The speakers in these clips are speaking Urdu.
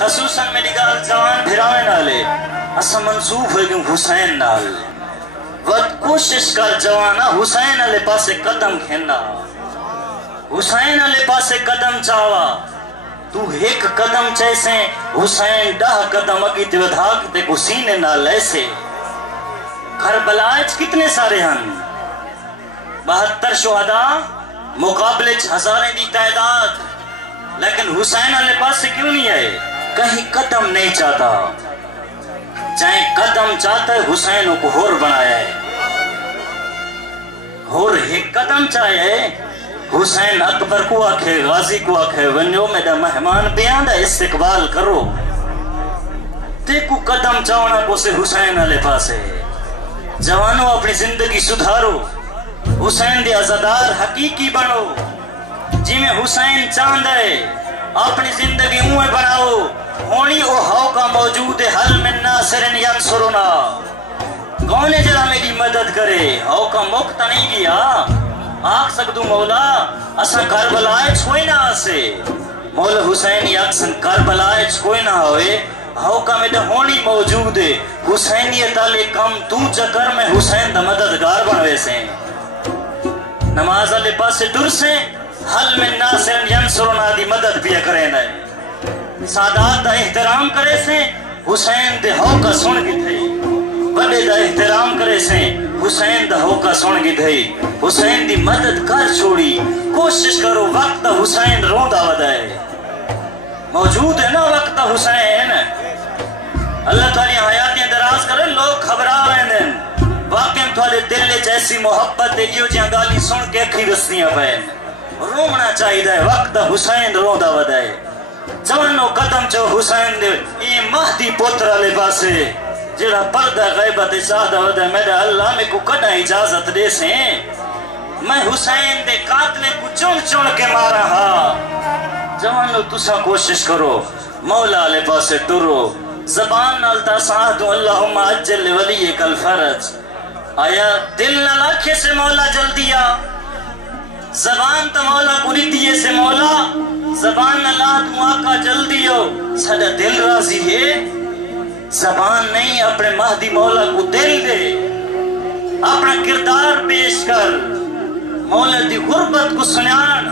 خصوصاً میری گال جوان بھراوے نالے اسا منصوب ہوئے گئے حسین نال وقت کوشش کر جوانا حسین علیہ پاسے قدم کھینا حسین علیہ پاسے قدم چاوا تو ایک قدم چیسے حسین 10 قدم اگی تے ودھاک تے کو سینے نہ لیسے کربلاج کتنے سارے ہن 72 شہداء مقابلے ہزاریں دی تعداد لیکن حسین علیہ پاس سے کیوں نہیں آئے کہیں قدم نہیں چاہتا چاہے قدم چاہتا ہے حسین کو ہور بنایا ہے ہور ایک قدم چاہے حسین اکبر کو آکھے غازی کو آکھے ونیو میرا مہمان بیان دا استقبال کرو دیکھو قدم چاہنا کو سے حسین علیہ پاس ہے جوانوں اپنی زندگی سدھارو حسین دے عزادار حقیقی بنو جی میں حسین چاند ہے اپنی زندگی اوہ بناؤ ہونی او ہاؤ کا موجود حل من ناصر ینصرنا کون ہے جرا میری مدد کرے ہاؤ کا موقع نہیں گیا آکھ سکتو مولا اسا کربلائے چھوئی نہ آسے مولا حسین یکسن کربلائے چھوئی نہ ہوئے ہاؤ کا میں ہونی موجود ہے حسینیت علی کم تو چکر میں حسین دا مددگار بنوے سے نماز علی پاس سے در سے حل من ناصر ینصرنا دی مدد بھی کرے نئے سادات دا احترام کرے سے حسین دے ہو کا سن گی تھے بڑے دا احترام کرے سے حسین دا ہو کا سن گی تھے حسین دی مدد کر چھوڑی کوشش کرو وقت حسین رو دا ودائے موجود ہے نا وقت حسین اللہ تعالی حیاتیں دراز کرے لوگ خبرا رہے ہیں واقعی تھوڑے دل جیسی محبت دیکھیو جہاں گالی سن کے اکھی رسنیاں پہن رومنا چاہی دائے وقت حسین رو دا ودائے جوانو قدم چو حسین دے یہ مہدی پوترہ لے پاسے جڑا پردہ غیبت شاہدہ ودائے میرے اللہ میں کو کڑا اجازت دے سے میں حسین دے قاتلے کو چون چون کے مارا ہاں جوانو تسا کوشش کرو مولا لے پاسے ترو زبان نالتا ساہدو اللہم اجل ولیک الفرج آیا دل نہ لاکھے سے مولا جل دیا زبان تا مولا کنی دیئے سے مولا زبان اللہ تو آقا جل دیو سڑا دل راضی ہے زبان نہیں اپنے مہدی مولا کو دل دے اپنا کردار پیش کر مولا دی غربت کو سنیان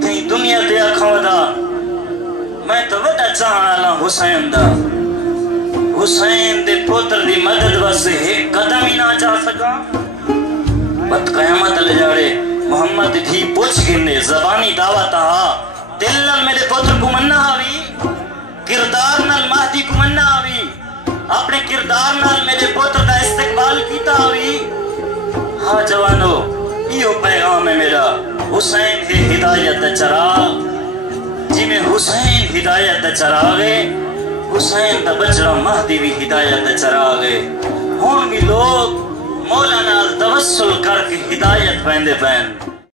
تھی دنیا دے اکھوں دا میں تو وڈا چاہاں اللہ حسین دا حسین دے پوتر دی مدد واسے ایک قدم ہی نہ جا سکا بد قیامت لے جاڑے محمد تھی پوچھ گرنے زبانی دعوت آہا دل نال میرے پوتر کو مننا آوی کردار نال مہدی کو مننا آوی اپنے کردار نال میرے پوتر دا استقبال کیتا آوی ہاں جوانو یہ پیغام ہے میرا حسین ہے ہدایت چراغ جی میں حسین ہدایت چراغے حسین دا بچڑا مہدی بھی ہدایت چراغے ہون بھی لوگ مولا نال توسل کر کے ہدایت پہندے پہن